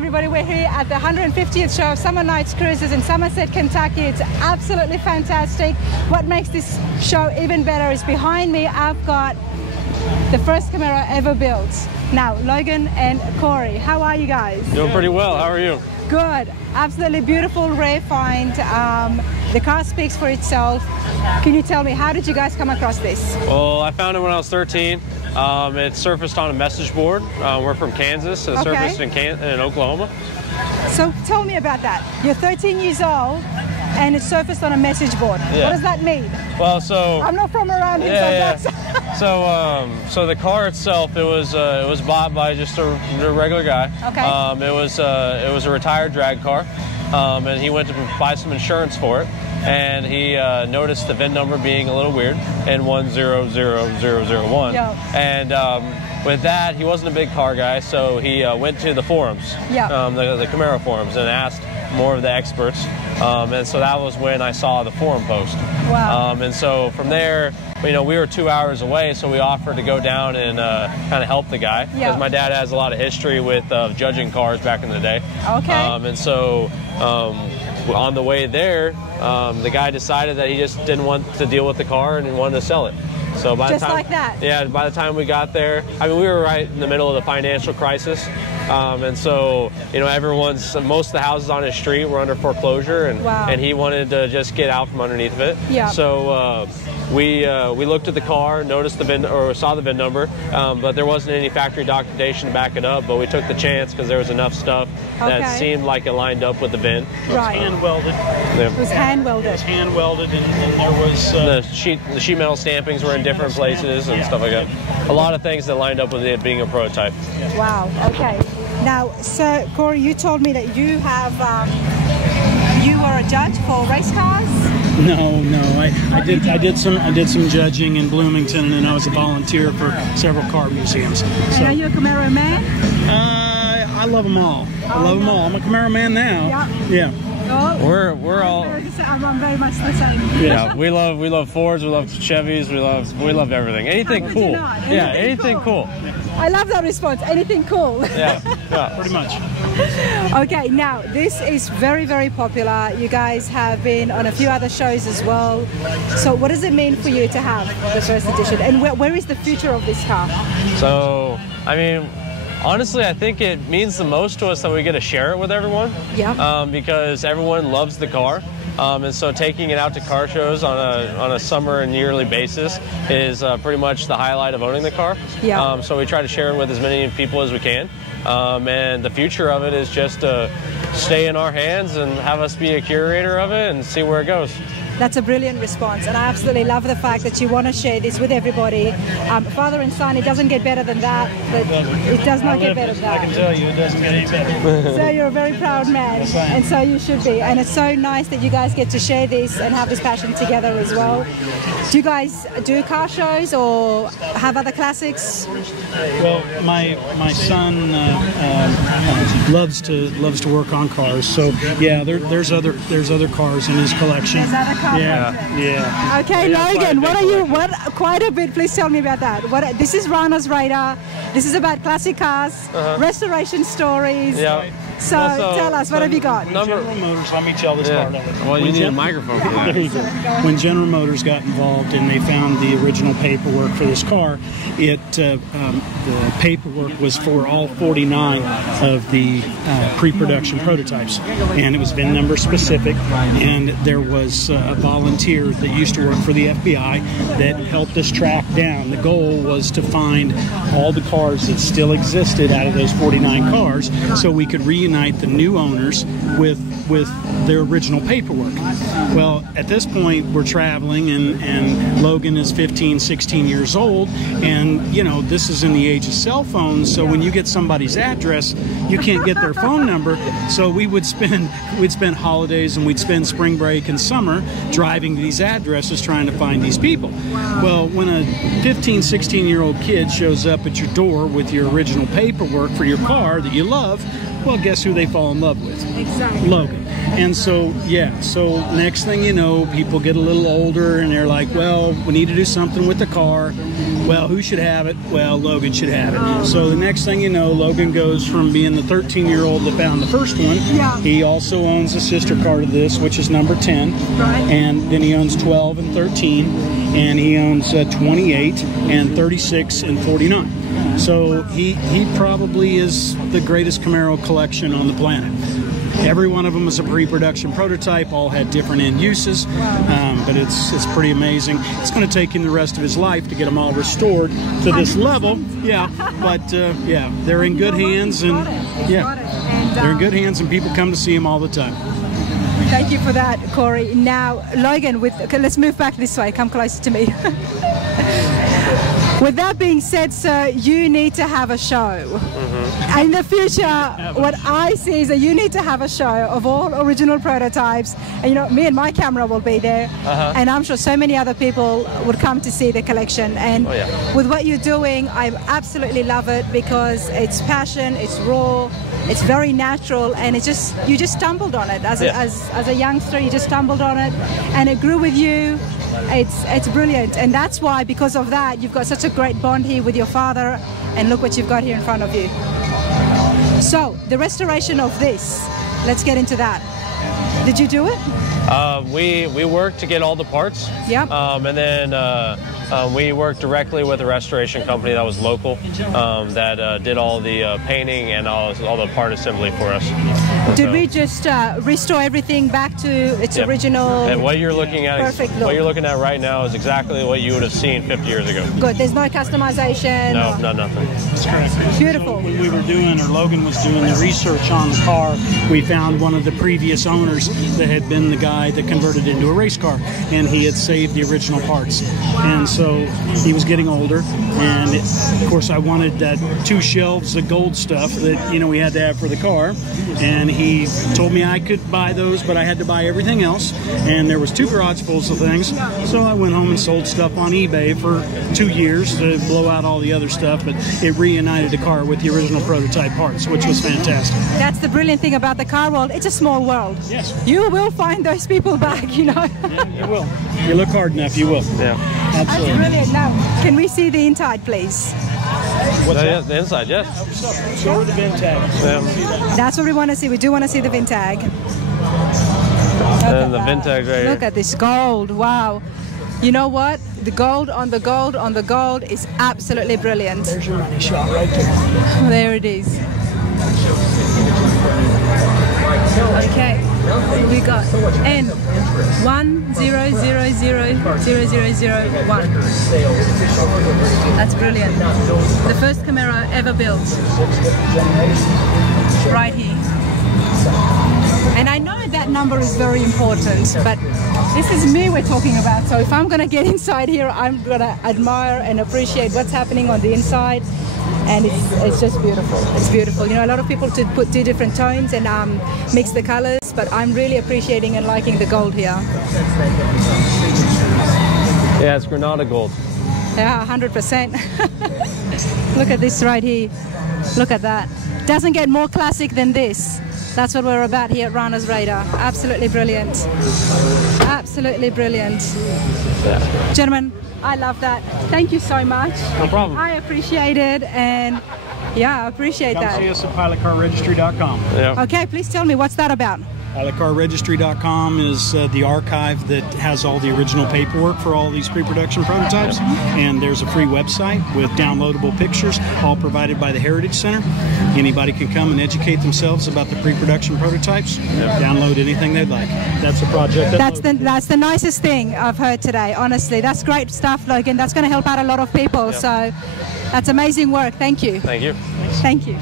everybody. We're here at the 150th show of Somernite Cruises in Somerset, Kentucky. It's absolutely fantastic. What makes this show even better is behind me I've got the first Camaro ever built. Now, Logan and Corey, how are you guys? Doing pretty well. How are you? Good. Absolutely beautiful, rare find. The car speaks for itself. Can you tell me, how did you guys come across this? Well, I found it when I was 13. It surfaced on a message board. We're from Kansas. It surfaced in Oklahoma. So tell me about that. You're 13 years old and it surfaced on a message board. Yeah. What does that mean? Well, so I'm not from around here. So the car itself, it was bought by just a regular guy. Okay. It was a retired drag car, and he went to buy some insurance for it, and he noticed the VIN number being a little weird, N100001. Yeah. And with that, he wasn't a big car guy, so he went to the forums, yeah. The Camaro forums, and asked more of the experts. And so that was when I saw the forum post. Wow. And so from there, you know, we were 2 hours away, so we offered to go down and kind of help the guy, because my dad has a lot of history with judging cars back in the day. Okay. And so on the way there, the guy decided that he just didn't want to deal with the car and he wanted to sell it. So by the time, like that. Yeah, by the time we got there, I mean, we were right in the middle of the financial crisis. And so, you know, most of the houses on his street were under foreclosure, and he wanted to just get out from underneath of it. Yeah. So we looked at the car, noticed the VIN, or saw the VIN number, but there wasn't any factory documentation to back it up. But we took the chance because there was enough stuff that seemed like it lined up with the VIN. Right. Hand welded. Yeah. It was hand welded. It was hand welded, and there was the sheet metal stampings were in different places and stuff like that. A lot of things that lined up with it being a prototype. Wow. Okay. Now, so Corey, you told me that you have you were a judge for race cars. No. I did some judging in Bloomington, and I was a volunteer for several car museums. So, and are you a Camaro man? I love them all. I love them all. I'm a Camaro man now. Yeah. Yeah. We're all. I'm very much the same. Yeah, we love Fords, we love Chevys, we love everything. Anything cool. Yeah, anything cool. I love that response. Anything cool. Yeah, pretty much. Okay, now this is very, very popular. You guys have been on a few other shows as well. So what does it mean for you to have the first edition? And where is the future of this car? So, I mean, honestly, I think it means the most to us that we get to share it with everyone. Yeah. Because everyone loves the car. And so taking it out to car shows on a summer and yearly basis is pretty much the highlight of owning the car. Yeah. So we try to share it with as many people as we can. And the future of it is just to stay in our hands and have us be a curator of it and see where it goes. That's a brilliant response, and I absolutely love the fact that you want to share this with everybody. Father and son, it doesn't get better than that. It does not get better than that. I can tell you, it doesn't get any better. So you're a very proud man, and so you should be. And it's so nice that you guys get to share this and have this passion together as well. Do you guys do car shows or have other classics? Well, my son loves to work on cars, so yeah, there's other cars in his collection. There's other cars. Yeah. Okay, Logan, quite a bit, please tell me about that. This is Rana's Radar. This is about classic cars, restoration stories. Yeah. So tell us, what have you got? General Motors, let me tell this part of it. Well, you need a microphone for that. There you go. When General Motors got involved and they found the original paperwork for this car, the paperwork was for all 49 of the pre-production prototypes, and it was VIN number specific, and there was a volunteer that used to work for the FBI that helped us track down. The goal was to find all the cars that still existed out of those 49 cars, so we could reunite the new owners with their original paperwork. Well, at this point, we're traveling, and Logan is 15, 16 years old, and you know, this is in the age of cell phones, so when you get somebody's address, you can't get their phone number. So we'd spend holidays and we'd spend spring break and summer driving to these addresses trying to find these people. Well, when a 15, 16-year-old kid shows up at your door with your original paperwork for your car that you love, well, guess who they fall in love with? Exactly. Logan. And so, yeah, so next thing you know, people get a little older and they're like, well, we need to do something with the car. well, who should have it? Well, Logan should have it. So the next thing you know, Logan goes from being the 13-year-old that found the first one. He also owns a sister car to this, which is number 10. And then he owns 12 and 13. And he owns 28 and 36 and 49. So he probably is the greatest Camaro collection on the planet. Every one of them is a pre-production prototype, all had different end uses, but it's pretty amazing. It's going to take him the rest of his life to get them all restored to this level. But yeah, they're in good hands, and they're in good hands, and people come to see them all the time. Thank you for that, Corey. Now, Logan, let's move back this way. Come closer to me. With that being said, sir, you need to have a show. In the future, what I see is that you need to have a show of all original prototypes. And, you know, me and my camera will be there. And I'm sure so many other people would come to see the collection. And with what you're doing, I absolutely love it because it's passion, it's raw, it's very natural, and you just stumbled on it. As a youngster, you just stumbled on it, and it grew with you. It's brilliant, and that's why, because of that, you've got such a great bond here with your father, and look what you've got here in front of you. So the restoration of this, let's get into that. Did you do it? We worked to get all the parts. And then we worked directly with a restoration company that was local that did all the painting and all the part assembly for us. Did we just restore everything back to its original? And what you're looking at, perfect look. What you're looking at right now is exactly what you would have seen 50 years ago. Good. There's no customization. No, nothing. That's correct. Beautiful. So when we were doing, or Logan was doing the research on the car, we found one of the previous owners that had been the guy that converted it into a race car, and he had saved the original parts. And so he was getting older, and of course I wanted that 2 shelves of gold stuff that we had to have for the car, and he told me I could buy those, but I had to buy everything else, and there was 2 garage fulls of things. So I went home and sold stuff on eBay for 2 years to blow out all the other stuff, but it reunited the car with the original prototype parts, which was fantastic. That's the brilliant thing about the car world. It's a small world. Yes. You will find those people back, Yeah, you will. If you look hard enough, you will. Yeah. Absolutely. That's brilliant. Now, can we see the inside, please? The inside, yes. Show the VIN tag. That's what we want to see. We do want to see the VIN tag. And the VIN tag right here. Look at this gold. Wow. You know what? The gold on the gold on the gold is absolutely brilliant. There's your money shot right there. There it is. Okay, we got N100001. That's brilliant. The first Camaro ever built. Right here. And I know that number is very important, but this is me we're talking about. So if I'm going to get inside here, I'm going to admire and appreciate what's happening on the inside. And it's just beautiful. It's beautiful. A lot of people put 2 different tones and mix the colors, but I'm really appreciating and liking the gold here. Yeah, it's Granada gold. Yeah, 100%. Look at this right here. Look at that. Doesn't get more classic than this. That's what we're about here at Rana's Radar. Absolutely brilliant. Absolutely brilliant. Yeah. Gentlemen, I love that. Thank you so much. No problem. I appreciate it, and yeah, I appreciate that. Come see us at pilotcarregistry.com. Yeah. Okay, please tell me, what's that about? Pilotcarregistry.com is the archive that has all the original paperwork for all these pre-production prototypes, and there's a free website with downloadable pictures, all provided by the Heritage Center. Anybody can come and educate themselves about the pre-production prototypes, download anything they'd like. That's a project. That's the nicest thing I've heard today, honestly. That's great stuff, Logan. That's going to help out a lot of people, so that's amazing work. Thank you. Thank you. Thank you.